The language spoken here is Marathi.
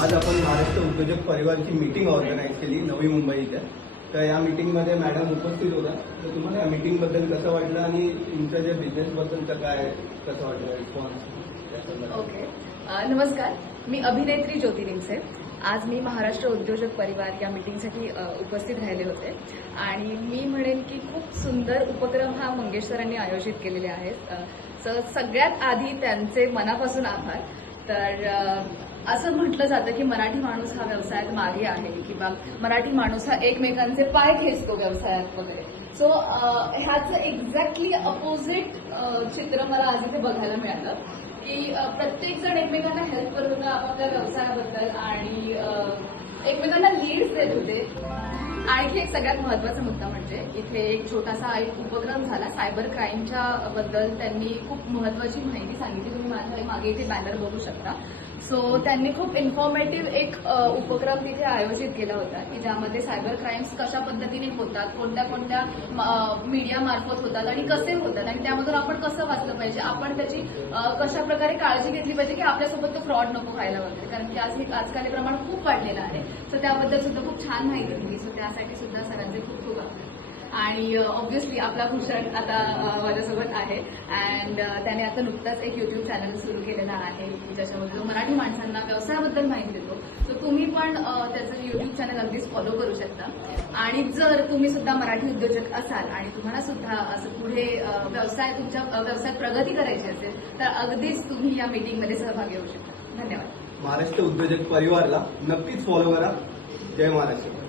आज आपण महाराष्ट्र उद्योजक परिवारची मीटिंग ऑर्गनाईज केली नवी मुंबई इथे. तर या मीटिंगमध्ये मॅडम उपस्थित होता. तर तुम्हाला या मीटिंगबद्दल कसं वाटलं आणि तुमच्या जे बिझनेसबद्दलचं काय कसं वाटलं रिस्पॉन्स ओके नमस्कार. मी अभिनेत्री ज्योती रिंगसे आज मी महाराष्ट्र उद्योजक परिवार या मीटिंगसाठी उपस्थित राहिले होते. आणि मी म्हणेन की खूप सुंदर उपक्रम हा मंगेश सरांनी आयोजित केलेले आहेत. स- सगळ्यात आधी त्यांचे मनापासून आभार. तर असं म्हटलं जातं की मराठी माणूस हा व्यवसायात मागे आहे किंवा मराठी माणूस हा एकमेकांचे पाय खेचतो व्यवसायात वगैरे. सो ह्याचं एक्झॅक्टली अपोजिट चित्र मला आज इथे बघायला मिळालं की प्रत्येक जण एकमेकांना हेल्प करत होता आपापल्या व्यवसायाबद्दल आणि एकमेकांना लीड्स देत होते. आणखी एक सगळ्यात महत्त्वाचा मुद्दा म्हणजे इथे एक छोटासा एक उपक्रम झाला. सायबर क्राईमच्या बद्दल त्यांनी खूप महत्वाची माहिती सांगितली. तुम्ही माझ्या मागे इथे बॅनर बघू शकता. सो त्यांनी खूप इन्फॉर्मेटिव्ह एक उपक्रम तिथे आयोजित केला होता की ज्यामध्ये सायबर क्राईम्स कशा पद्धतीने होतात कोणत्या कोणत्या मीडिया मार्फत होतात आणि कसे होतात आणि त्यामधून आपण कसं वाचलं पाहिजे आपण त्याची कशा प्रकारे काळजी घेतली पाहिजे की आपल्यासोबत तो फ्रॉड नको व्हायला वगैरे. कारण की आज हे आजकाल हे प्रमाण खूप वाढलेलं आहे. सो त्याबद्दल सुद्धा खूप छान माहिती दिली. सो त्यासाठी सुद्धा सरांचे खूप खूप आभार. आणि ऑब्व्हियसली आपला भूषण आता माझ्यासोबत आहे. अँड त्याने आता नुकताच एक युट्यूब चॅनल सुरू केलेला आहे ज्याच्यामध्ये तो मराठी माणसांना व्यवसायाबद्दल माहिती देतो. तर तुम्ही पण त्याचं युट्यूब चॅनल अगदीच फॉलो करू शकता. आणि जर तुम्ही सुद्धा मराठी उद्योजक असाल आणि तुम्हाला सुद्धा असं पुढे व्यवसाय तुमच्या व्यवसायात प्रगती करायची असेल तर अगदीच तुम्ही या मीटिंगमध्ये सहभागी होऊ शकता. धन्यवाद. महाराष्ट्र उद्योजक परिवारला नक्कीच फॉलो करा. जय महाराष्ट्र.